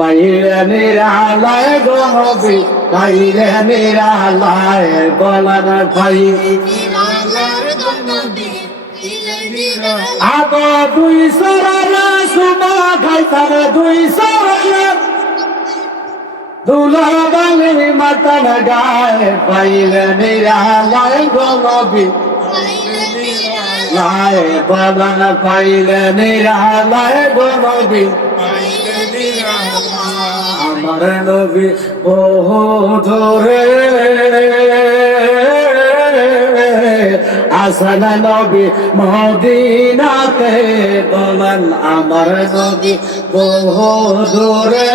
পাইলে নিরালায় গনবি পাইলে নিরালায় বলার ভাই আগ দুই সরালা সুমা খাইতার দুই সরালা দুলাবালি মাতান গায় পাইলে নিরালায় গনবি লায় বলার পাইলে নিরালায় গনবি আমার নবী বহু ধরে আসল নবী মদিনাতে বলেন আমার নবী বহু ধরে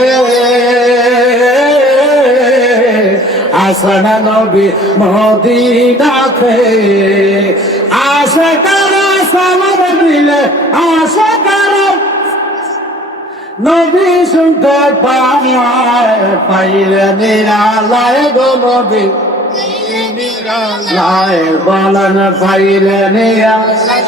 আসল নবী মদিনাতে আশা করে সালাম দিলে আশা করে নবী শুনতে পাইলে নিরালায় গো নবী লায় বলেন পাইলে নিরালায়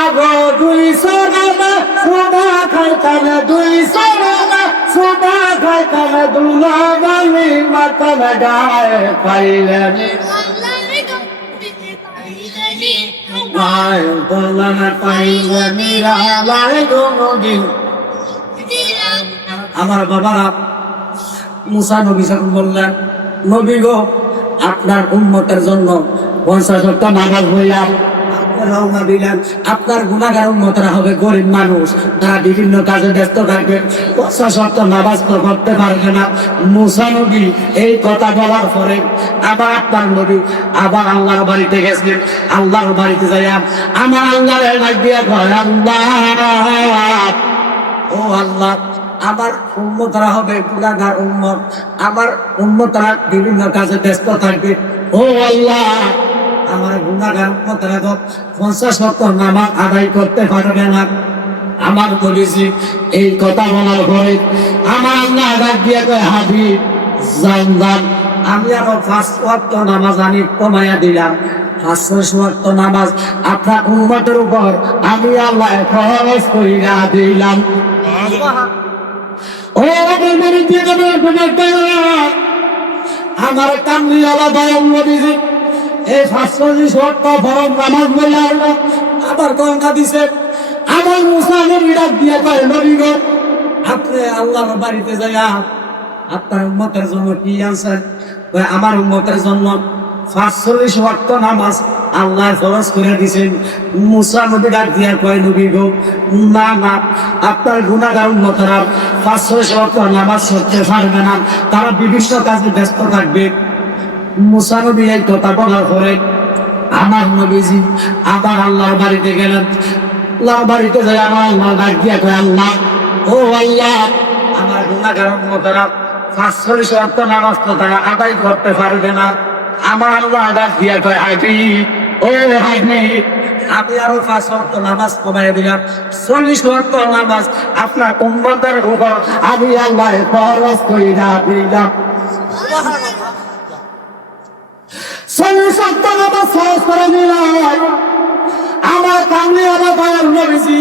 আগ দুই সরালা সুমা খাইতাম দুই সরালা সুমা খাইতাম দুলাবালি মাতান গায় পাইলে আয় বলেন পাইলে নিরালায় গো নবী আমার বাবারা মুসা নবী যখন বললেন নবী গো আপনার উম্মতের জন্য 50 ওয়াক্ত নামাজ পড়লাম রওনা দিলেন আপনার গুনাহগার উম্মতরা হবে গরিব মানুষ তারা বিভিন্ন কাজে ব্যস্ত থাকবে 50 ওয়াক্ত নামাজ তো পড়তে পারবে না মুসা নবী এই কথা বলার পরে আবার আপনার নবী আবার আল্লাহর বাড়িতে গেছিলেন আল্লাহর বাড়িতে যাইয়া আমার আল্লাহর ডাক দিয়া কয় আল্লাহ ও আল্লাহ আমার উম্মতরা হবে গুনাহগার উম্মত আমার উম্মতরা বিভিন্ন কাজে ব্যস্ত থাকবে ও আল্লাহ আমার গুনাহগার উম্মতরা তো 50 ওয়াক্ত নামাজ আদায় করতে পারবে না আমার নবীজি এই কথা বলার পরে আমার আল্লাহ ডাক দিয়ে কয় হাবিব জান আমি আরো 5 ওয়াক্ত নামাজ আমি কমাইয়া দিলাম 5 ওয়াক্ত নামাজ আপনার উম্মতের উপর আমি আল্লাহ ফরজ কইরা দিলাম ও আমার আমার কামলি আলাদা নবীজি এই 5 ওয়াক্ত ফরজ নামাজ বলে আবার গঙ্গা দিছে আমার মুসা নবী ডাক দিয়ে কয় নবী গো আপনি আল্লাহর বাড়িতে যাইয়া আপনার উম্মতের জন্য কি আনছেন আমার উম্মতের জন্য 45 ওয়াক্ত নামাজ আল্লাহ ফরজ করে দিয়েছেন মুসা নবী ডাক দিয়া কয় নবী গো না না আপনার গুনাহগার উম্মতরা 45 ওয়াক্ত নামাজ পড়তে পারবে না তারা বিভিন্ন কাজে ব্যস্ত থাকবে মুসা নবী এই কথা বলার পরে আমার নবীজি আবার আল্লাহর বাড়িতে গেলেন আল্লাহর বাড়িতে যাই আমার আল্লাহ ডাক দিয়া কয় আল্লাহ ও আল্লাহ আমার গুনাহগার উম্মতরা 45 ওয়াক্ত নামাজ তো তারা আদায় করতে পারবে না আমার আল্লাহ ডাক দিয়া কয় হাবিব ও হাবিব আমি আরো 5 ওয়াক্ত নামাজ কমাই দিলাম 40 ওয়াক্ত নামাজ আপনার উম্মতের উপর আমি আল্লাহ ফরজ কইরা দিলাম 40 ওয়াক্ত নামাজ ফরজ করে দিলাম আমার কামলি আলাদা নবীজি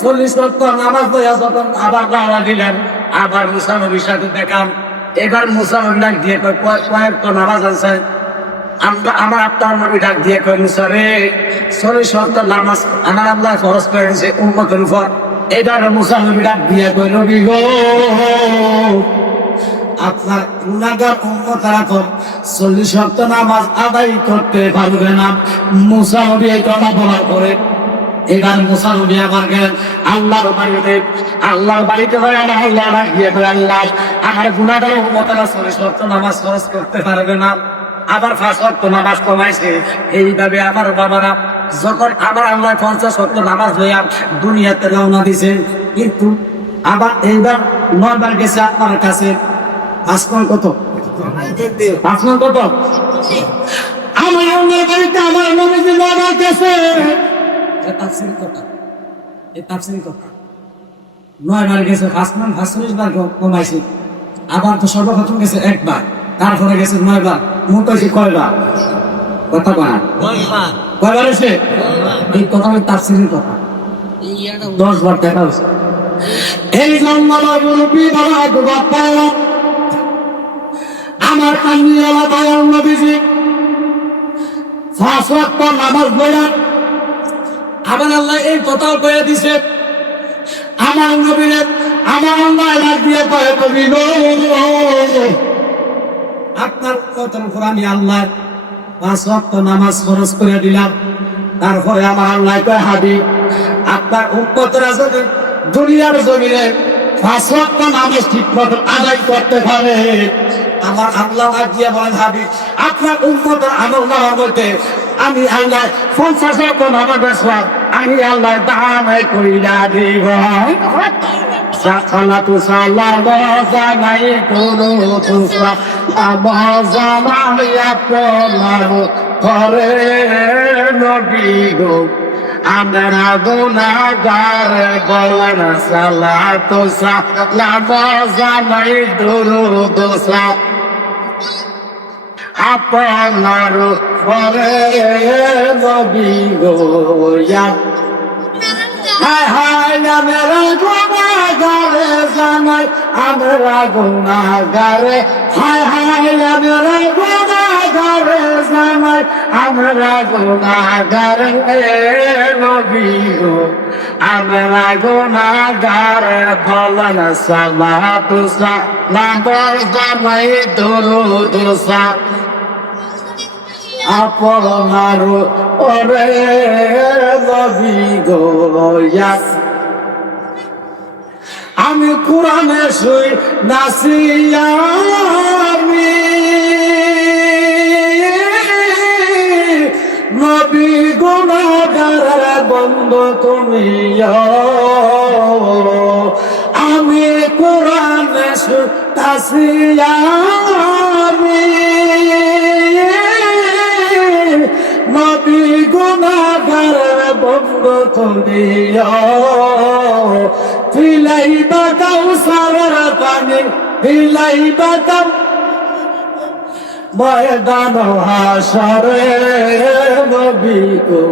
40 ওয়াক্ত নামাজ পড়া যখন আবার রওনা দিলেন আবার মুসা নবীর সাথে দেখাম এবার মুসা নবী ডাক দিয়ে কয়েকটা নামাজ আছে আমার আপনার নবী ডাক দিয়ে কয় মুসা রে 40 ওয়াক্ত নামাজ আমার আল্লাহ ফরজ করে দিয়েছে উম্মতের উপর এবার মুসা নবী ডাক দিয়ে কয় নবী গো আপনার গুনাহগার উম্মতরা তো 40 ওয়াক্ত নামাজ আদায় করতে পারবে না মুসা নবী এই কথা বলার পরে এবার মুসা নবী আবার গেলেন আল্লাহর বাড়িতে যায় আল্লাহ ডাক দিয়ে কয় আল্লাহ আমার গুনাহগার উম্মতরা 40 ওয়াক্ত নামাজ ফরজ করতে পারবে না আবার 5 ওয়াক্ত নামাজ কমাইছে এইভাবে আমার বাবারা যখন আমার আল্লাহ 50 ওয়াক্ত নামাজ হইয়া দুনিয়াতে রওনা দিছে কিন্তু আবার এইবার 9 বার গেছে আপনার কাছে আসমান কত 5 কত আমার আল্লাহর বাড়িতে আমার নবীজি 9 বার গেছে এটা তাফসীর কথা 9 বার গেছে আসমান 45 বার কমাইছে আবার তো সর্বপ্রথম গেছে একবার তারপরে গেছে 9 বার মোট হয়েছে কয়বার কথা বলা কয়বার এসে এই কথা তাফসীরের কথা 10 বার দেখা হয়েছে এই জঙ্গলের মুরব্বী বাবা দুবাত পাইলাম আমার কান্দিওয়ালা দয়াল নবীজি 5 ওয়াক্ত নামাজ পড়া আমার আল্লাহ এই কথাও কয়ে দিছে আমার নবীরে আমার আল্লাহ এলাক দিয়ে কয়ে নবী গো আপনার কথার উপর আমি আল্লাহ 5 ওয়াক্ত নামাজ ফরজ করে দিলাম তারপরে আমার আল্লাহ কয় হাবিব আপনার উম্মতরা যদি দুনিয়ার জমিনে 5 ওয়াক্ত নামাজ ঠিক মতো আদায় করতে পারে আমার আল্লাহ দিয়ে বলেন হাবিব আপনার উম্মতের আমল নামা বলতে আমি আল্লাহ 50 ওয়াক্ত নামাজ পড়ার আমি আল্লাহ দান কইরা দিব সালাতু সালাম জানাই কোন তুসা আবাজান আপনার করে নবী গো আমরা গুনাহগার বলেন সালাতু সালাম জানাই দুরূদ আপনার করে নবী গো হায় হায় আমরা গুনাহগারে জানাই আমরা গুনাহগারে হায় হায় আমরা গুনাহগারে জানাই আমরা গুনাহগারে নবী গো আমরা গুনাহগারে বলেন সালাতু সালাম জানাই দুরূদ আপনার ওরে নবী গো আমি কোরআনে শুই নাসিয়া আমি নবী গুনাহগার বন্ধু তুমি আমি কোরআনে শুই নাসিয়া আমি নবী গুনাহগার বন্ধু তুমি পিলাইবা কাউসারের পানি পিলাইবা কাউ ময়দান হাসরে নবী গো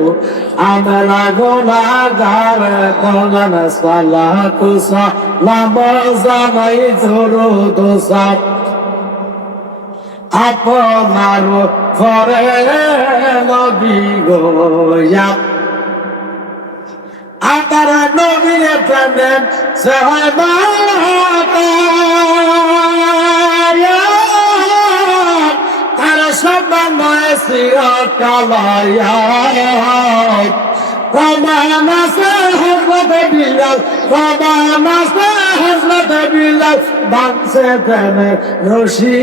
আমরা গুনাহগার বলেন সালাতু সালাম জানাই দুরূদ আপনার করে নবী গো আপনার নবীর প্রেমে সহবা তার সবাই চিরকালায়া প্রমাণ আছে হযরত বিলাল প্রমাণ আছে হযরত বিলাল বাঁধছে প্রেমে রশি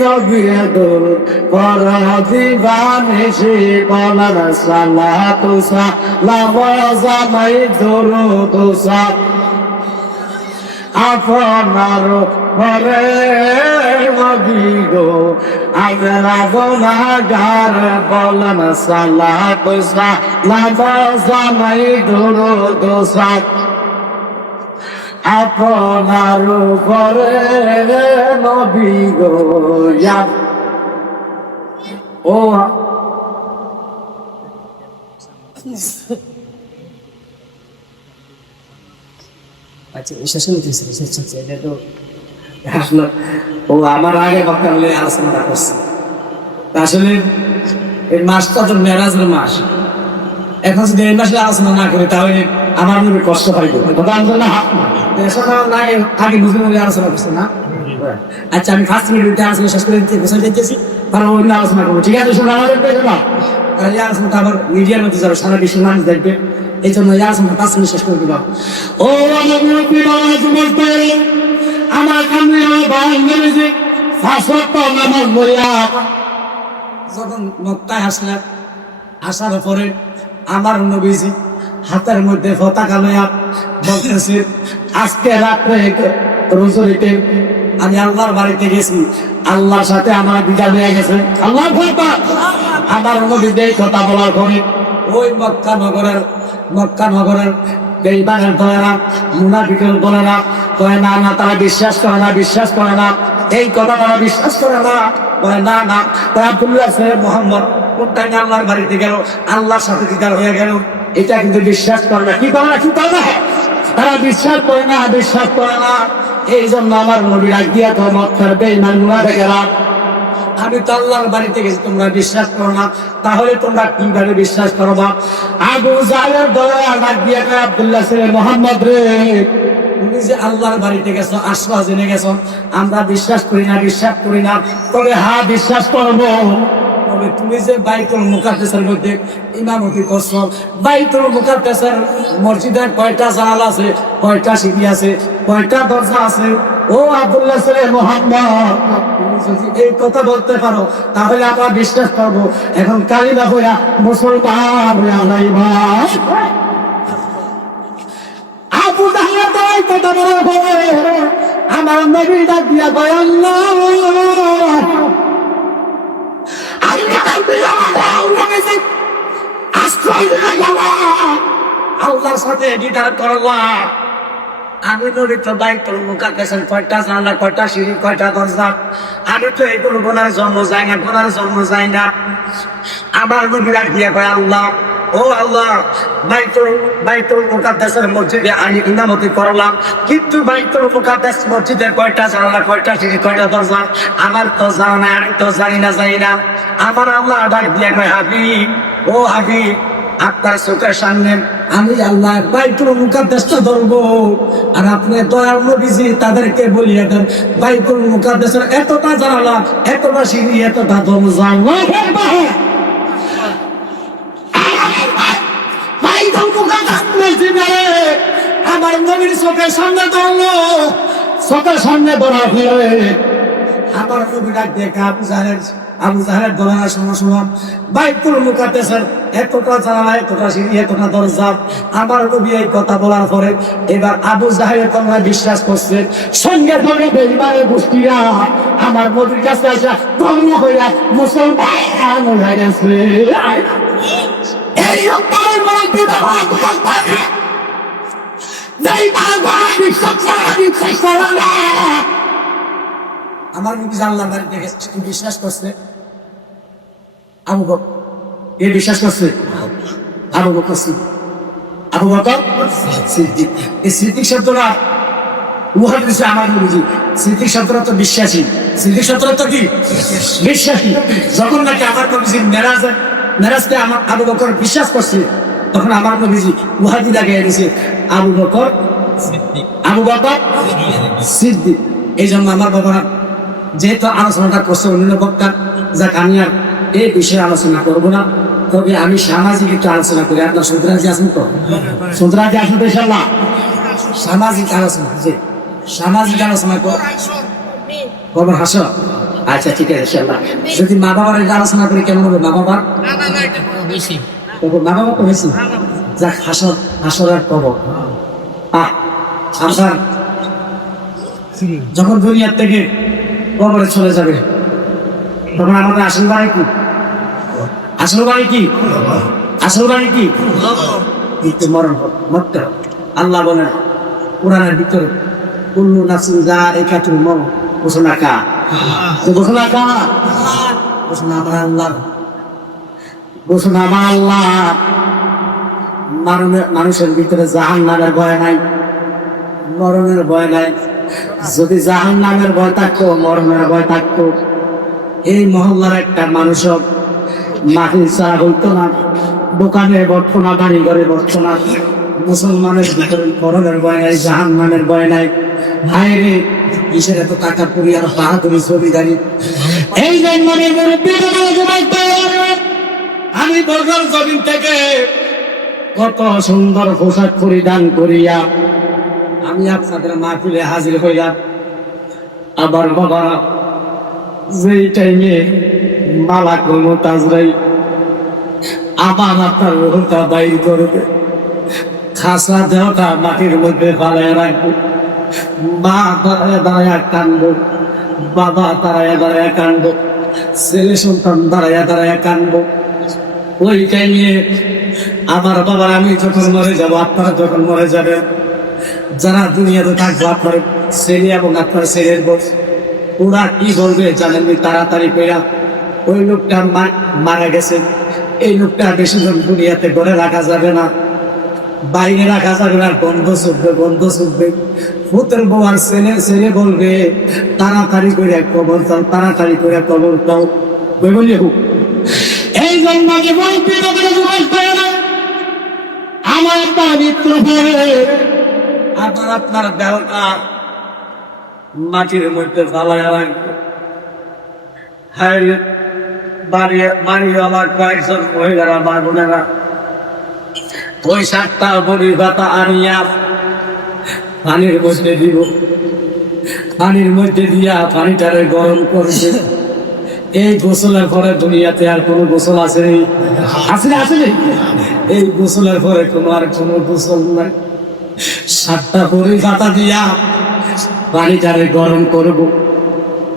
নবী দূর পর দিবানিশি বলেন সালাতু সালাম জানাই দুরূদ আপনার ঘরে নবী গো আমরা গুনাহগার বলেন সালাতু সালাম জানাই দুরূদ আপনার ঘরে নবী গো ও আচ্ছা শেষ হইতেছে এটা তো আসলে ও আমার আগে বক্তা বলে আলোচনাটা করছে আসলে এই মাসটা তো মেরাজের মাস এখন যদি এই মাসে আলোচনা না করি তাহলে আমার মনে কষ্ট হয় না আগে বুঝে বুঝে আলোচনা করছে না আচ্ছা আমি ফার্স্ট মিনিটে আলোচনা শেষ করে বসে যেতেছি তারপর অন্য আলোচনা করবো ঠিক আছে শুনে আমাদের তাহলে এই আলোচনাটা আবার মিডিয়ার মধ্যে যাবে সারা বিশ্বের মানুষ দেখবে এই জন্য এই আলোচনা 5 মিনিট শেষ করে দিবা ও আমার কামে ভাই মেরেছে 5 ওয়াক্ত নামাজ পড়িয়া যখন মক্কায় আসলাম আসার পরে আমার নবীজি হাতের মধ্যে পতাকা লইয়া বলতেছে আজকে রাত্রে রোজরিতে আমি আল্লাহর বাড়িতে গেছি আল্লাহর সাথে আমার বিদায় হয়ে গেছে আল্লাহ আমার নবী এই কথা বলার পরে ওই মক্কা নগরের বেঈমানের দলেরা মুনাফিকের দলেরা কয় না না তারা বিশ্বাস করে না এই কথা তারা বিশ্বাস করে না কয় না না কয় আব্দুল্লাহ সাহেব মোহাম্মদ কোনটাই আল্লাহর বাড়িতে গেল আল্লাহর সাথে দিদার হয়ে গেল এটা কিন্তু বিশ্বাস করে না কি করে না তারা বিশ্বাস করে না, বিশ্বাস করে না। এই জন্য আমার নবী ডাক দিয়া তো মক্কার বেঈমান মুনাফিকেরা, আমি তো আল্লাহর বাড়িতে গেছি, তোমরা বিশ্বাস করো না, তাহলে তোমরা কিভাবে বিশ্বাস করবা? আবু জাহেলের দলে ডাক দিয়া কয়, আব্দুল্লাহ ছেলে মোহাম্মদ রে, তুমি যে আল্লাহর বাড়িতে গেছো, আশ্বাস জেনে গেছো, আমরা বিশ্বাস করি না, বিশ্বাস করি না, তবে হ্যাঁ বিশ্বাস করবো। তবে তুমি যে বাইতুল মুকাদ্দাসের মধ্যে ইমামতি করছো, বাইতুল মুকাদ্দাসের মসজিদের কয়টা জানালা আছে, কয়টা সিঁড়ি আছে, কয়টা দরজা আছে? ও আব্দুল্লাহ ছেলে মোহাম্মদ, তুমি যদি এই কথা বলতে পারো তাহলে আমরা বিশ্বাস করবো। এখন কালিমা হইয়া মুসলমান হইয়া নাইবা। আবু জাহেল তাই কথা বলার পরে আমার নবী ডাক দিয়া কয়, আল্লাহ আল্লাহর সাথে দ্বিধার করলাম। আমি নবী তো বাইতুল মুকাদ্দাসের কয়টা জানালা, কয়টা সিঁড়ি, কয়টা দরজা, আমি তো এগুলো গোনার জন্ম যায় না, গোনার জন্ম যায় না। আমার নবী ডাক দিয়া কয়, আল্লাহ, ও আল্লাহ, বাইতুল মুকাদ্দাসের মসজিদে আমি ইমামতি করলাম, কিন্তু বাইতুল মুকাদ্দাস মসজিদের কয়টা জানালা, কয়টা সিঁড়ি, কয়টা দরজা আমার তো জানা নাই, আমি তো জানি না। আমার আল্লাহ ডাক দিয়া কয়, হাবিব, ও হাবিব, আপনার চোখের সামনে আমি আল্লাহ বাইতুল মুকাদ্দাসটা ধরবো, আর আপনি দয়াল নবীজি তাদেরকে বলিয়ে দেন বাইতুল মুকাদ্দাসের এতটা জানালা, এতটা সিঁড়ি, এতটা দরজা। বাইতুল মুকাদ্দাস মসজিদে আমার নবীর চোখের সামনে ধরলো, চোখের সামনে ধরা হয়ে আমার নবী ডাক দেখে আবু জাহেলের দলের সময় বাইতুল মুকাদ্দাসের এতটা জানালা, এতটা সিঁড়ি, এতটা দরজা। আমার নবী এই কথা বলার পরে এবার আবু জাহেলের তোমরা বিশ্বাস করছে, সঙ্গে সঙ্গে বেঈমানের গোষ্ঠীরা আমার নবীর কাছে আসা ধর্ম হইয়া মুসলমান হয়ে গেছে। এই রকমের মধ্যে আমার নবী আল্লাহর বাড়িতে বিশ্বাস করছে। আবু বকর এই বিশ্বাস করছে, আবু বকর সিদ্দিক। এই সিদ্দিক শব্দটা উহার দিচ্ছে আমার নবীজি। সিদ্দিক শব্দটা তো বিশ্বাসী, সিদ্দিক শব্দটা তো কি বিশ্বাসী। যখন নাকি আমার নবীজি মেরাজকে আমার আবু বকর বিশ্বাস করছে, তখন আমার নবীজি উহাদি লাগিয়ে দিছে আবু বকর সিদ্দিক। এই জন্য আমার বাবারা যেহেতু আলোচনাটা করছে অন্য বক্তা, যাক আমি আর এই বিষয়ে আলোচনা করবো না, তবে আমি সামাজিক একটু আলোচনা করি। আপনার সুন্দরাজি আছেন তো? সুন্দরাজি আসেন তো ইনশাল্লাহ? সামাজিক আলোচনা, যে সামাজিক আলোচনা করবো, হাসো। আচ্ছা ঠিক আছে ইনশাল্লাহ। যদি মা বাবার আলোচনা করি কেমন হবে? মা বাবা তো হয়েছি, যাক হাসর আর কবর। আপনার যখন দুনিয়ার থেকে কবরে চলে যাবে, তখন আমাদের আসল বাড়ি কি? কিন্তু মরণ মরতে হবে। আল্লাহ বলেন কোরআনের ভিতরে, কুল্লু নাফসিন যায়িকাতুল মউত, ঘোষণা কার? ঘোষণা আমার আল্লাহ, ঘোষণা আমার আল্লাহ। মানুষের ভিতরে জাহান্নামের ভয় নাই, মরণের ভয় নাই। যদি জাহান্নামের ভয় থাকতো, মরণের ভয় থাকতো, এই মহল্লার একটা মানুষ মাটির চা হইতো না, দোকানে বসতো না, বাড়ি ঘরে বসতো না। মুসলমানের ভিতরে মরণের ভয় নাই, জাহান্নামের ভয় নাই। ভাইরে কিসের এত টাকা পড়ি আর বাহাদুরি জমিদারি? এই আমি বর্গাল জমিন থেকে কত সুন্দর পোশাক পরিধান করিয়া আমি আপনাদের মাহফিলে হাজির হইলাম। আবার বাবা যেই টাইমে মালাকুল মউত আজরাইল আবার আপনার রুহটা বাইর করবে, খাসা দেহটা মাটির মধ্যে ফালাইয়া রাখবে। মা দাঁড়ায় দাঁড়ায় কান্দো, বাবা দাঁড়ায় কান্দো, ছেলে সন্তান দাঁড়ায় কান্দো। ওই টাইমে আমার বাবার আমি যখন মরে যাব, আপনারা যখন মরে যাবেন, যারা দুনিয়াতে থাকবো আপনার ছেলে এবং আপনার ছেলের বউ, ওরা কি বলবে জানেননি? তাড়াতাড়ি কইরা ওই লোকটা মারা গেছে, এই লোকটা বেশি জন দুনিয়াতে গড়ে রাখা যাবে না, বাইরে রাখা যাবে না, গন্ধ শুকবে। ভূতের বউ আর ছেলে বলবে তাড়াতাড়ি করে কবর দাও, তাড়াতাড়ি করে কবর দাও। বলি হোক এই জন্য যে বলতে আমার পবিত্র পরে আপনার দেহটা মাটির মধ্যে জ্বালায় রাখবে। হ্যাঁ, বাড়িওয়ালার কয়েকজন মহিলারা মা বোনেরা ওই 7টা বড়ি পাতা আনিয়া পানির মধ্যে দিব, পানির মধ্যে দিয়া পানিটারে গরম করবে। এই গোসলের পরে দুনিয়াতে আর কোনো গোসল আছে আসেনি। এই গোসলের পরে তোমার কোনো গোসল নাই। 7টা বড়ি পাতা দিয়া পানিটারে গরম করব।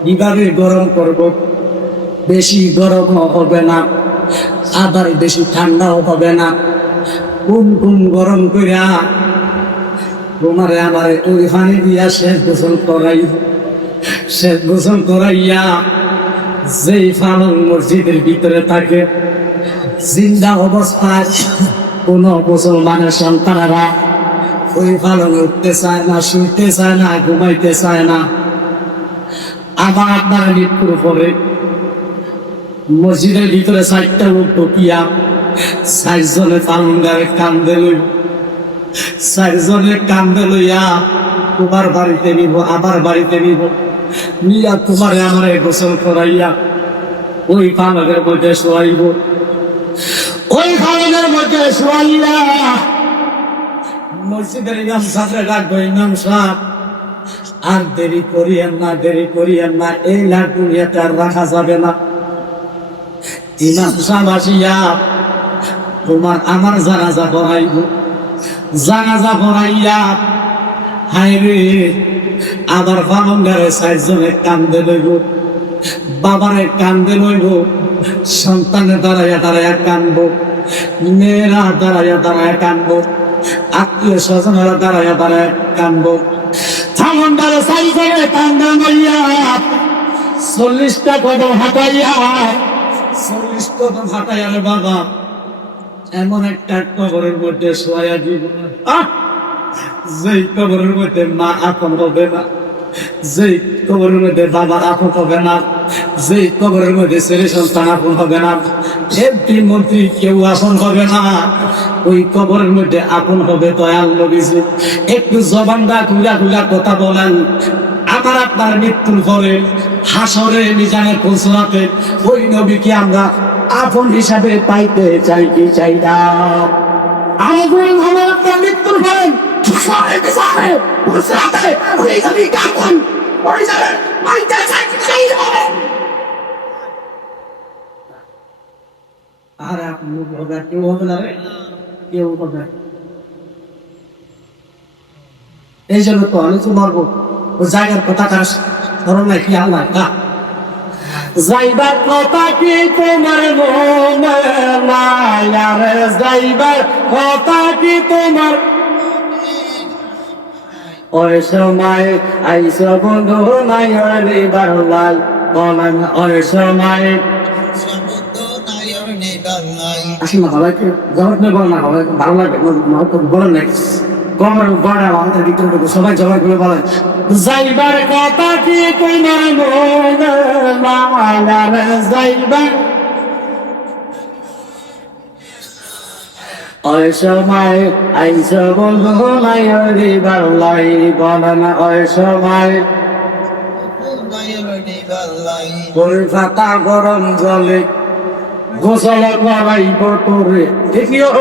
কিভাবে গরম করব? বেশি গরম হবে না, আবার বেশি ঠান্ডাও হবে না। কুম গরম করিয়া তোমারে আমার ওই পানি দিয়া শেষ গোসল করাইয়া যেই ফালন মসজিদের ভিতরে থাকে, জিন্দা অবস্থায় কোন মুসলমানের সন্তানেরা ওই ফালন উঠতে চায় না, শুইতে চায় না, ঘুমাইতে চায় না। আবার আপনার মৃত্যুর পরে মসজিদের ভিতরে 4টা লোক ঢুকিয়া 4 জনে পালঙ্গারে কান্দে লইব, 4 জনে কান্দে লইয়া তোমার বাড়িতে নিব, আবার বাড়িতে নিব, নিয়া তোমার আমার গোসল করাইয়া ওই পালকের মধ্যে শোয়াইব। ওই পালকের মধ্যে শোয়াইয়া মসজিদের ইমাম সাহেব ডাকবো, ইমাম সাহেব আর দেরি করিয়েন না, এই লাটুনিয়াতে আর রাখা যাবে না। ইমাম সাহেব আসিয়া তোমার আমার জানাজা পড়াইয়া হায় রে আবার পালঙ্গারে 4 জনে কান্দে লইব, বাবারে কান্দে লইব, সন্তানে দাঁড়াইয়া কান্দব, মেয়েরা দাঁড়াইয়া কান্দব, আত্মীয় স্বজনেরা দাঁড়াইয়া কান্দব। পালঙ্গারে 4 জনে কান্দে লইয়া 40টা কদম হাঁটাইয়া 40 কদম হাঁটাইয়া রে বাবা এমন একটা কবরের মধ্যে শোয়া দিব, যেই কবরের মধ্যে মা আপন হবে না, যেই কবরের মধ্যে বাবা আপন হবে না, যেই কবরের মধ্যে ছেলে সন্তান আপন হবে না, এমপি মন্ত্রী কেউ আপন হবে না। ওই কবরের মধ্যে আপন হবে দয়াল নবীজি। একটু জবানটা খুলা কথা বলেন, আমার আপনার মৃত্যুর পরে হাসরে মিজানে পৌঁছাতে ওই নবীকে আমরা আপন হিসাবে পাইতে চাই কি চাই না? আমার আপনার মৃত্যুর পরে আর আপনি কেউ হবে না, কেউ হবে। এই জন্য তো আমি তো মারবো ও জায়গার কথা কার ধরন নাই কি আল্লাহ যাইবার কথা কি তোমার মনে নাই, যাইবার কথা কি তোমার ওই সময় আইস বন্ধু নাই বাংলায় বলেন, ওই সময় আসি না ভালো লাগে বল না ভালো লাগে বলেন না কমর বড় আমাদের ভিতরে সবাই জবাই করে বলেন, যাইবার কথা কি তোমার মনে নাই, যাইবার ওই সময় আইস বন্ধু নাই বাংলাই বলেন, ওই সময় কলকাতা গরম জলে গোসল করাইব তোরে, দেখিও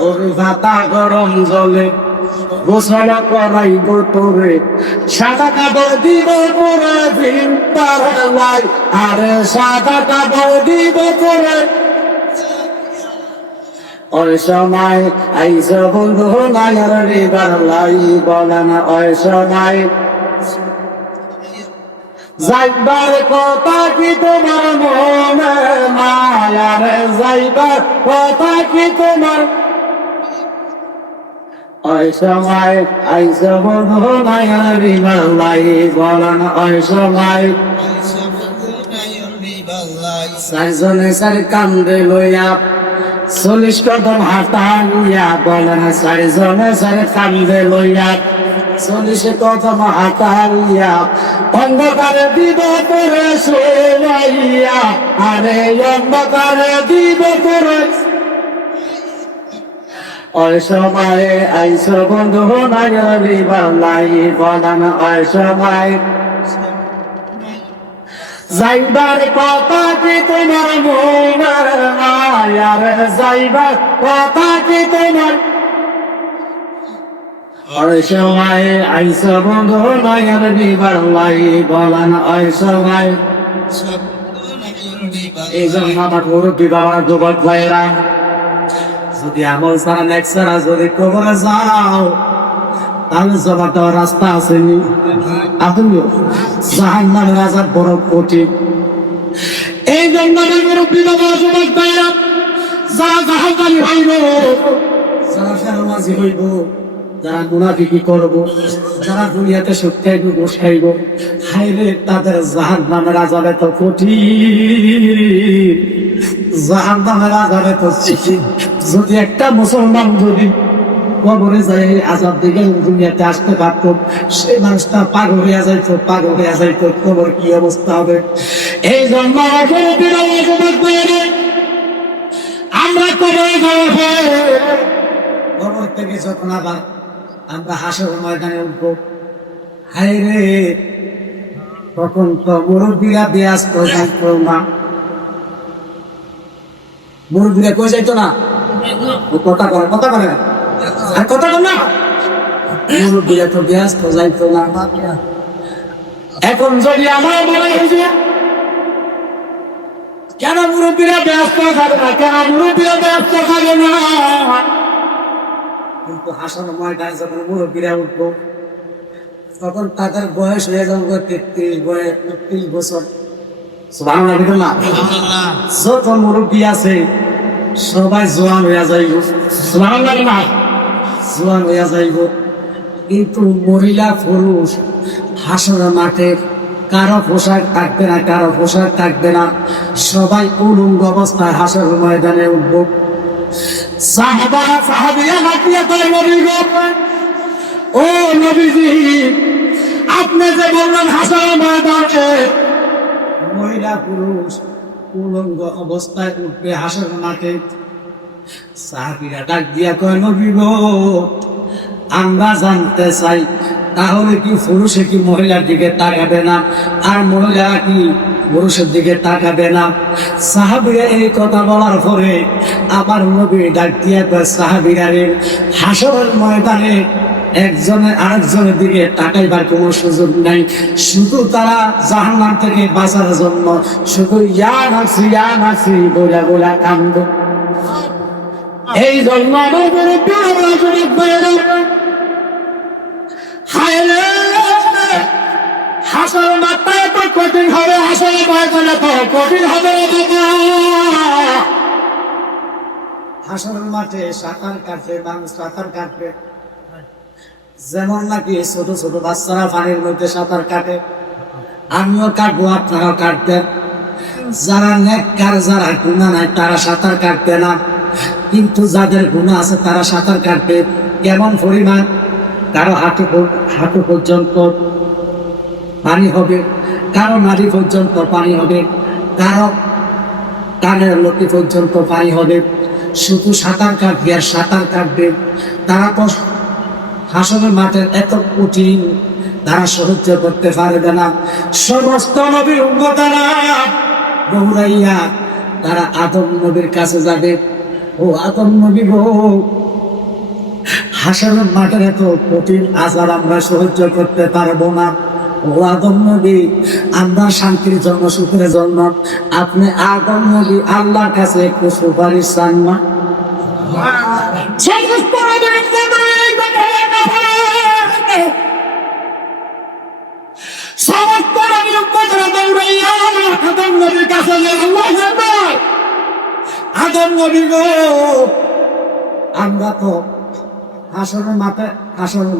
কলকাতা গরম জলে গোসল করাইব তোরে, সাদা কাপড় দিব তোরে ভিন্তার লাই, আরে সাদা কাপড় দিব তোরে। ওই সময় আইস বন্ধু নাইর বাংলাই বলেন, ওই সময় যাইবার কথা কি তোমার মনে নাই, যাইবার কথা কি তোমার ওই সময় আইস বন্ধু নাইর বাংলাই বলেন, ওই সময় 4 জনে 4 কান্দে লইয়া 40 কদম হাঁটাইয়া বলেন চারিজনে চারে কান্দে লইয়া 40 কদম হাঁটাইয়া অন্ধকারে দিব করে শোনাইয়া আরে অন্ধকারে দিব করে ওই সময়ে আইস বন্ধু নাগরি বালাই বলেন ওই সময় যাইবার কথা কি তোমার মনের মায়ার যাইবার কথা কি তোমার ওই সময় আইস বন্ধু নাগরি বালাই বলেন ওই সময় এই জন্য আমার মুরব্বী বাবার যুবক ভাইরা যদি আমল ছাড়া নেক ছাড়া যদি কবরে যাও তাহলে জবাব দেওয়ার রাস্তা আসেনি আপনিও জাহান্নামের আযাব বড় কঠিন এই জন্য মুরব্বী বাবা যুবক ভাইরা যারা জাহান্নামী হইব যারা ফেরমাজি হইব যারা মুনাফিকি করব যারা দুনিয়াতে সুখ খাইব ঘুষ খাইব খাইলে তাদের জাহান্নামের আযাবে তো কঠিন জাহান্নামের আযাবে তো কঠিন যদি একটা মুসলমান যদি কবরে যায় আযাব দিকে দুনিয়াতে আসতে পারত সেই মানুষটা পাগল হয়ে যাইতো কবর কি অবস্থা হবে এই জন্য আমরা কবরে যাবো কবর থেকে যখন আবার আমরা হাসর ময়দানে উঠবো হায় রে তখন তো মুরব্বীরা ব্যস্ত থাকতো না মুরব্বীরা কই যাইতো না কথা করে আর কথা বল না মুরব্বীরা তো ব্যস্ত যাইতো না এখন যদি আমার মনে হয়েছে কেন মুরব্বীরা ব্যস্ত থাকে না কিন্তু হাসন ময়দানে যখন মুরব্বীরা উঠবো তখন তাদের বয়স হয়ে যাবে 33 বছর সুবহানাল্লাহ না যত মুরব্বী আছে সবাই জোয়ান হইয়া যাইব সুবহানাল্লাহ জোয়ান হইয়া যাইব কিন্তু মহিলা পুরুষ হাসর মাঠে কারো পোশাক থাকবে না সবাই উলঙ্গ অবস্থায় হাসর ময়দানে উঠব সাহাবিয়া নাকিয়া কয় নবী গো ও নবীজি আপনি যে বললেন হাসর ময়দানে মহিলা পুরুষ উলঙ্গ অবস্থায় উঠবে হাসর মাঠে সাহাবীরা ডাক দিয়া কয় নবী গো আমরা জানতে চাই তাহলে কি পুরুষে কি মহিলার দিকে তাকাবে না আর মহিলা কি পুরুষের দিকে তাকাবে না সাহাবীরা এই কথা বলার পরে আমার নবী ডাক দিয়া কয় সাহাবীরা রে হাসরের ময়দানে একজনের আরেকজনের দিকে তাকাইবার কোনো সুযোগ নাই শুধু তারা জাহান্নাম থেকে বাঁচার জন্য শুধু ইয়া নাফসি বলা কান্দে এই জন্য হাসর মাত্রায় তো কঠিন হবে হাসরে ময়দানে তো কঠিন হবে হাসরের মাঠে মানুষ সাঁতার কাটবে যেমন নাকি ছোট ছোট বাচ্চারা পানির মধ্যে সাঁতার কাটে আমিও কাটবো আপনারাও কাটবেন যারা নেককার যারা গুনাহ নাই তারা সাঁতার কাটবে না কিন্তু যাদের গুনাহ আছে তারা সাঁতার কাটবে কেমন পরিমাণ কারো হাঁটু পর্যন্ত পানি হবে কারো নাড়ি পর্যন্ত পানি হবে কারো কানের লতি পর্যন্ত পানি হবে শুধু সাঁতার কাটবে আর সাঁতার কাটবে তারা তো হাসরের মাঠের এত কঠিন তারা সহ্য করতে পারবে না সমস্ত নবীর উম্মতেরা দৌড়াইয়া তারা আদম নবীর কাছে যাবে ও আদম নবী গো হাসরের মাঠের এত কঠিন আযাব আমরা সহ্য করতে পারবো না ও আদম নবী আমরা শান্তির জন্য সুখের জন্য আপনি আদম নবী আল্লাহর কাছে একটু সুপারিশ চান না আদম নবী গো আমরা তো হাসরের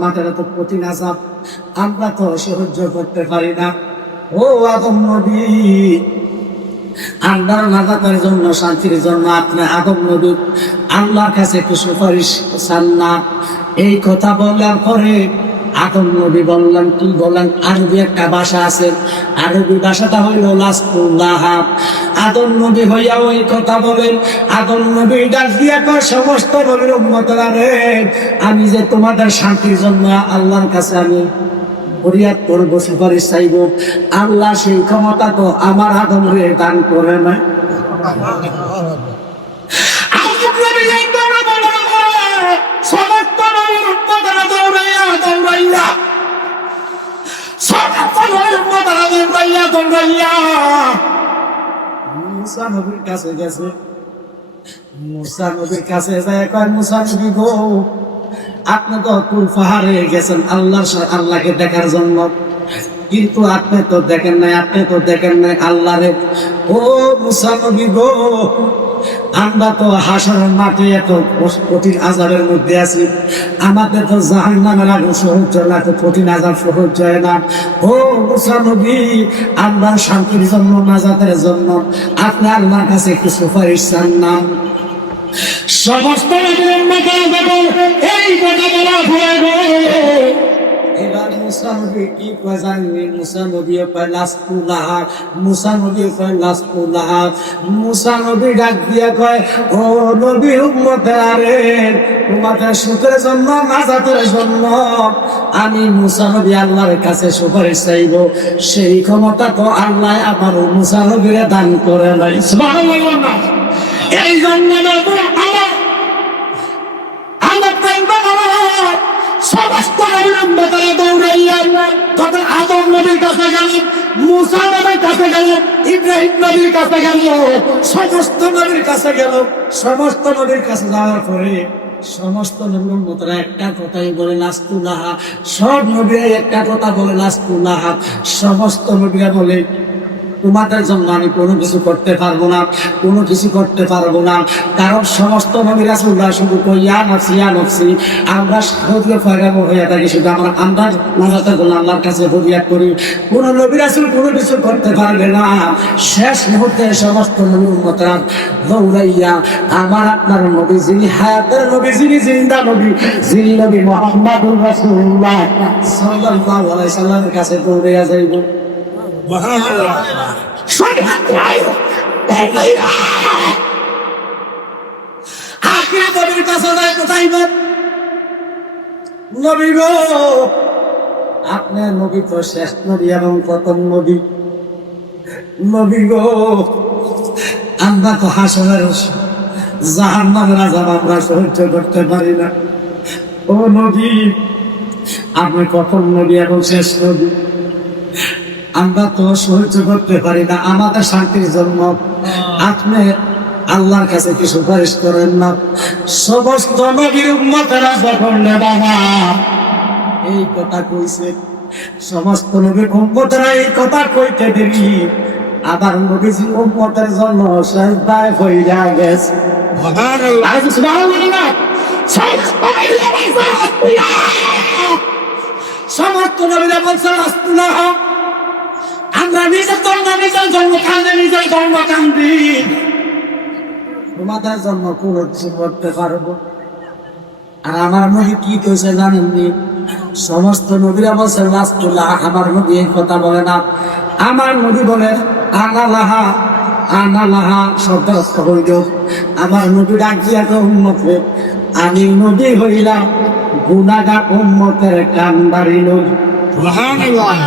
মাঠের এত কঠিন আযাব আমরা তো সহ্য করতে পারি না ও আদম নবী আল্লাহর নাজাতের জন্য, শান্তির জন্য আপনি আদম নবী আল্লাহর কাছে একটু সুপারিশ চান না? এই কথা বলার পরে আদম নবী বললেন, কি বলেন? আরবি একটা ভাষা আছে, আরবি ভাষাটা হইল লাস্তুল্লাহ। আদম নবী হইয়া ওই কথা বলেন। আদম নবী ডাক দিয়া কয়, সমস্ত নবীর উম্মতরা রে, আমি যে তোমাদের শান্তির জন্য আল্লাহর কাছে আমি ফরিয়াদ করবো, সুপারিশ চাইব, আল্লাহ সেই ক্ষমতা তো আমার আদম রে দান করে নাই। সমস্ত নবীর উম্মতরা দৌড়াইয়া দৌড়াইয়া, সমস্ত নবীর উম্মতরা দৌড়াইয়া দৌড়াইয়া মুসা নবীর কাছে গেছে। মুসা নবীর কাছে যায়, কয় মুসা নবী গো, আপনি তো তুর পাহাড়ে গেছেন আল্লাহকে দেখার জন্য, কিন্তু আপনি তো দেখেন নাই, আপনি তো দেখেন নাই আল্লাহরে। ও মুসা নবী গো, আমরা তো হাসরের মাঠে এত কঠিন আযাবের মধ্যে আছি, আমাদের তো জাহান্নামের আগুন সহ্য হয় না, এত কঠিন আযাব সহ্য হয় না। ও মুসা নবী, আমরা শান্তির জন্য, নাজাতের জন্য আপনি আল্লাহর কাছে একটু সুপারিশ চান না? সমস্ত এই কথা বলা হয়ে এবার মুসা নবী কি কয় জানেন? মুসা নবী কয় লাস্তুল্লাহ, মুসা নবী কয় লাস্তুল্লাহ। মুসা নবী ডাক দিয়া কয়, ও নবীর উম্মতেরা রে, তোমাদের সুখের জন্য, নাজাতের জন্য আমি মুসা নবী আল্লাহর কাছে সুপারিশ চাইব, সেই ক্ষমতা তো আল্লাহ আমার মুসা নবীরে দান করে নাই। সুবহানাল্লাহ। এই জন্য সমস্ত নবীর উম্মতেরা দৌড়াইয়া তখন আদম নবীর কাছে গেল, মুসা নবীর কাছে গেল, ইব্রাহিম নবীর কাছে গেল, সমস্ত নবীর কাছে গেল। সমস্ত নবীর কাছে যাওয়ার পরে সমস্ত নবীর উম্মতেরা একটা কথাই বলে লাস্তুল্লাহ। সব নবীরা একটা কথা বলে লাস্তুল্লাহ। সমস্ত নবীরা বলে, তোমাদের জন্য আমি কোনো কিছু করতে পারবো না, কোনো কিছু করতে পারবো না। কারণ সমস্ত নবী রাসূলরা শুধু কই ইয়া নফসি ইয়া নফসি, আমরা সাহায্য ফয়রাবো হয়ে থাকি, শুধু আমরা নাজাতের জন্য আল্লাহর কাছে ফরিয়াদ করি। কোন নবী রাসূল কোনো কিছু করতে পারবে না। শেষ মুহূর্তে সমস্ত নবী উম্মতরা দৌড়াইয়া আমার আপনার নবী, যিনি হায়াতের নবী, যিনি জিন্দা নবী, যিনি নবী মুহাম্মদুর রাসূলুল্লাহ সাল্লাল্লাহু আলাইহি সাল্লামের কাছে দৌড়াইয়া যাইব। আপনার নবী তো শেষ নবী এবং প্রথম নবী। নবী গো, আমরা তো হাসরের জাহান্নামের আযাব আমরা সহ্য করতে পারি না। ও নবী, আপনি প্রথম নবী এবং শেষ নবী, আমরা তো সহ্য করতে পারি না। আমাদের শান্তির জন্য আপনি আল্লাহর কাছে কি সুপারিশ করেন না? সমস্ত নবীর উম্মতেরা যখন বাবা এই কথা কইছে, সমস্ত নবীর উম্মতেরা এই কথা কইতে দেরি আবার নবীজি উম্মতের জন্য সিজদায় হইয়া গেছে। সুবহানাল্লাহ, সুবহানাল্লাহ। সমস্ত নবীরা বলছে রাসূলুল্লাহ, আমরা নিজের জন্য কান্দে, নিজের জন্য কান্দি, তোমাদের জন্য পুরো কিছু করতে পারবো। আর আমার নবী কি কইছে জানেননি? সমস্ত নবীরা বলছে রাসূলুল্লাহ, আমার নবী এই কথা বলে না। আমার নবী বলে আনালাহা, আনালাহা শব্দ হইল, আমার নবী ডাক দিয়া উম্মতকে, আমি নবী হইলাম গুনাহগার উম্মতের কান্দারি নবী। সুবহানাল্লাহ।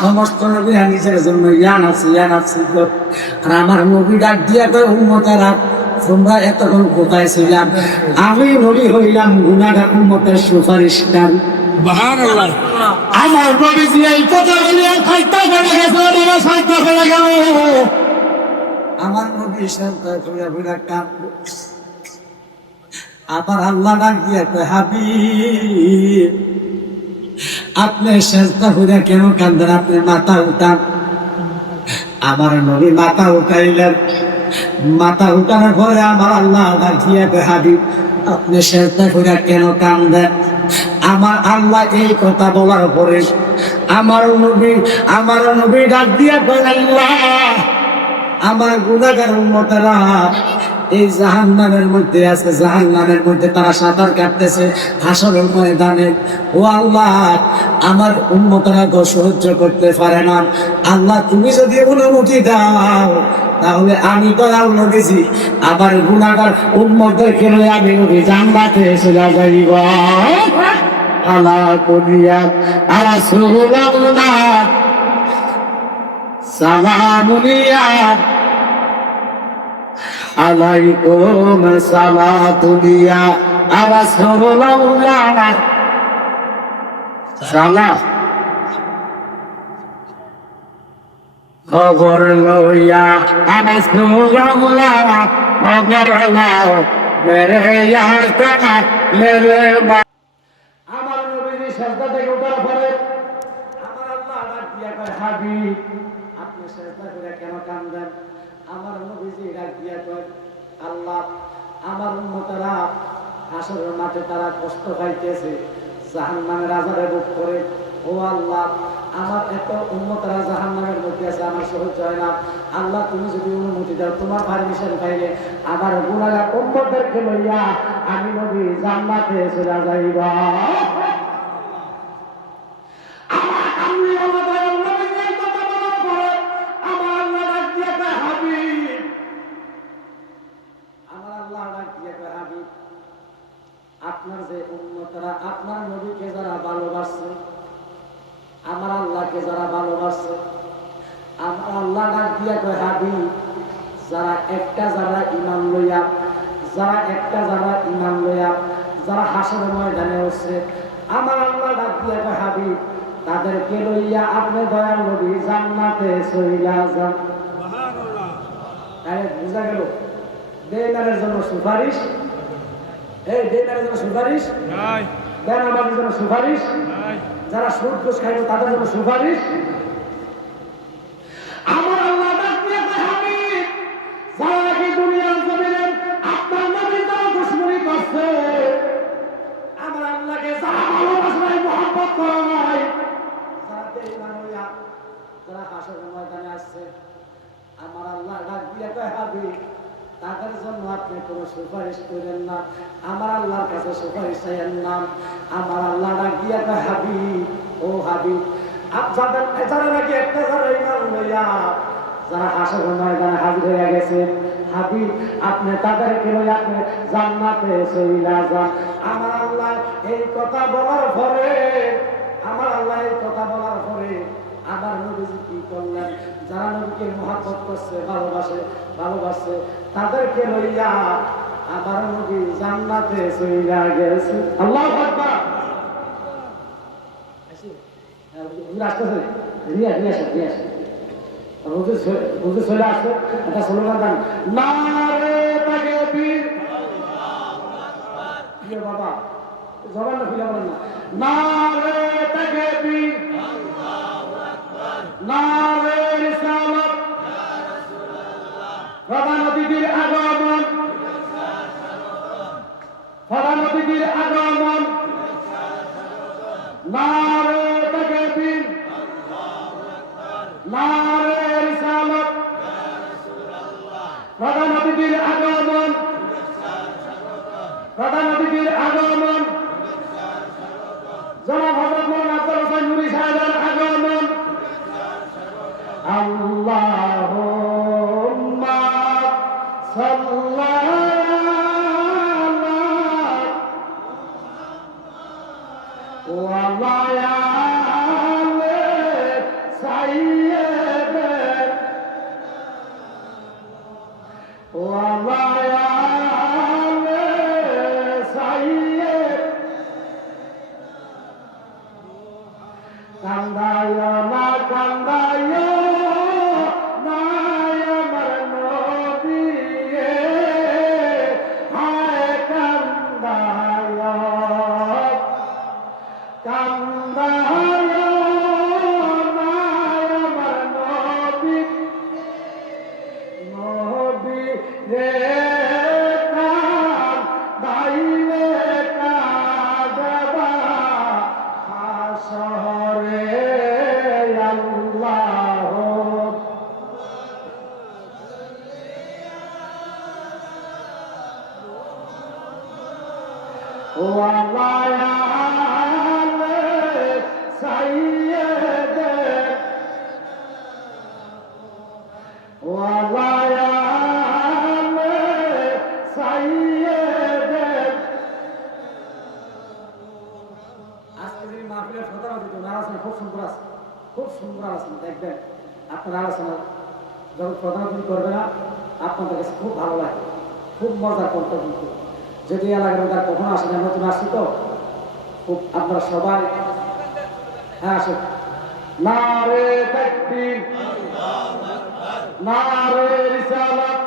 সমস্ত নবীরা নিজের জন্য ইয়া নাফসি ইয়া নাফসি, আর আমার নবী ডাক দিয়া কয় উম্মতেরা, তোমরা এতক্ষণ কোথায় ছিলাম? আমি নবী হইলাম গুনাহগার উম্মতের সুপারিশকারী। সুবহানাল্লাহ। আমার নবীজি এই কথা বলিয়া খাইতে পড়ে গেছে, সাইতে পড়ে গেল। আমার নবী সাইতে পড়ে পড়ে কাঁদল। আবার আল্লাহ ডাক দিয়া কয়, হাবিব, আপনি সেজদা করে কেন কান্দেন? আপনি মাথা উঠান। আমার নবী মাথা উঠাইলেন। মাথা উঠানোর পরে আমার আল্লাহ ডাকিয়া কয়, হাবিব, আপনি সেজদা করে কেন কান্দেন? আমার আল্লাহ এই কথা বলার পরে আমার নবী ডাক দিয়া কয় আল্লাহ আমার গুনাহগার উম্মতেরা এই জাহান্নামের মধ্যে আছে, জাহান্নামের মধ্যে তারা সাঁতার কাটতেছে হাসরের ময়দানে। ও আল্লাহ আমার উম্মতেরা সহ্য করতে পারে না, আল্লাহ তুমি যদি অনুমতি দাও তাহলে আমি তো নবীজি আমার গুনাহগার উম্মতদেরকে লয়ে আমি নবী জান্নাতে চলে যাইব। আলা কুলিয়া রাসূলুল্লাহ সালামুনিয়া আলাইকুম সালাতুলিয়া রাসূলুল্লাহ সালাম খবর লইয়া রাসূলুল্লাহ খবর লও মেরে ইয়ার তানা মেরে আমার নবীজি সাজদা থেকে ওঠার পরে আমার আল্লাহ ডাক দিয়া কয় হাবিব আপনি সাজদা করে কেন কাঁদেন? আমার নবীজি ডাক দিয়া কয় আল্লাহ আমার উম্মতেরা হাসরের মাঠে তারা কষ্ট পাইতেছে, জাহান্নামের আযাবে ভোগ করে। ও আল্লাহ আমার এত উম্মতেরা জাহান্নামের মধ্যে আছে, আমার সহ্য হয় না। আল্লাহ তুমি যদি অনুমতি দাও, তোমার পারমিশন পাইলে আমার গুনাহগার উম্মতদেরকে লইয়া আমি নবী জান্নাতে চলে যাইবা। আপনার যে উম্মতরা আপনার নবীকে যারা ভালোবাসছে, আমার আল্লাহকে যারা ভালোবাসছে, আমার আল্লাহ ডাক দিয়া কয় হাবিব যারা ঈমান লইয়া যারা হাসরের ময়দানে উঠছে, আমার আল্লাহ ডাক দিয়া কয় হাবিব তাদেরকে লইয়া আপনি দয়াল নবী জান্নাতে চইলা যান। সুবহানাল্লাহ। তাহলে বুঝা গেল বেঈমানের জন্য সুপারিশ, এই বেঈমানের জন্য সুপারিশ নাই, বেঈমানের জন্য সুপারিশ নাই, যারা সুদ ঘুষ খাইবে তাদের জন্য সুপারিশ। আমার আল্লাহ ডাক দিয়া কয় হাবিব যারা কি দুনিয়ার জমিনে আপনার নবীর যারা দুশমনি করছে, আমার আল্লাহকে যারা ভালোবাসে নাই, মহব্বত করে নাই, যারা বেঈমান হইয়া যারা হাসরের ময়দানে আসছে, আমার আল্লাহ ডাক দিয়া কয় হাবিব তাদের জন্য আপনি কোনো সুপারিশ করেন না, আমার আল্লাহর কাছে সুপারিশ চাইেন না। আমার আল্লাহ ডাক দিয়া কয় হাবিব ও হাবিব যারা নাকি একটা যারা ঈমান লইয়া যারা হাসরের ময়দানে হাজির হয়ে গেছে, হাবিব আপনি তাদেরকে লইয়া আপনি জান্নাতে চইলা যান। আমার আল্লাহ এই কথা বলার পরে আমার নবীজি কি করলেন? যারা নবীকে মহব্বত করছে, ভালোবাসে তাদেরকে লইয়া আমার নবী জান্নাতে চইলা গেছে। আল্লাহু আকবার। হুজুর চলে আসছে, একটা স্লোগান দেন, নারে তাকবীর। বাবা জবানটা খুলে বলেন না, নারে তাকবীর, নারে রিসালাত, প্রধান অতিথির আগমন, নারে তাকবীর, নারে রিসালাত, প্রধান অতিথির আগমন, জনাব হযরত মাওলানা আব্দুল হোসেন নুরী সাহেবের আগমন। আল্লাহুম্মা সাল্লি ওয়া আলা আলি সাইয়্যিদিনা ওয়া আলা আলি সাইয়্যিদিনা। কান্দায়ো না আমার নবী, হায় কান্দায়ো না আমার নবী রে, কান্দাইলে কাঁদবা হাসরে সুন্দর আলোচনা দেখবেন। আপনার আলোচনা যখন প্রধানমন্ত্রী করবে না, আপনাদের কাছে খুব ভালো লাগে, খুব মজার করতে কিন্তু। যদি এলাকার মধ্যে আর কখনো আসেন, নতুন আসছি তো, খুব আপনারা সবাই হ্যাঁ আসুন। নারে তাকবীর, নারে রিসালাত।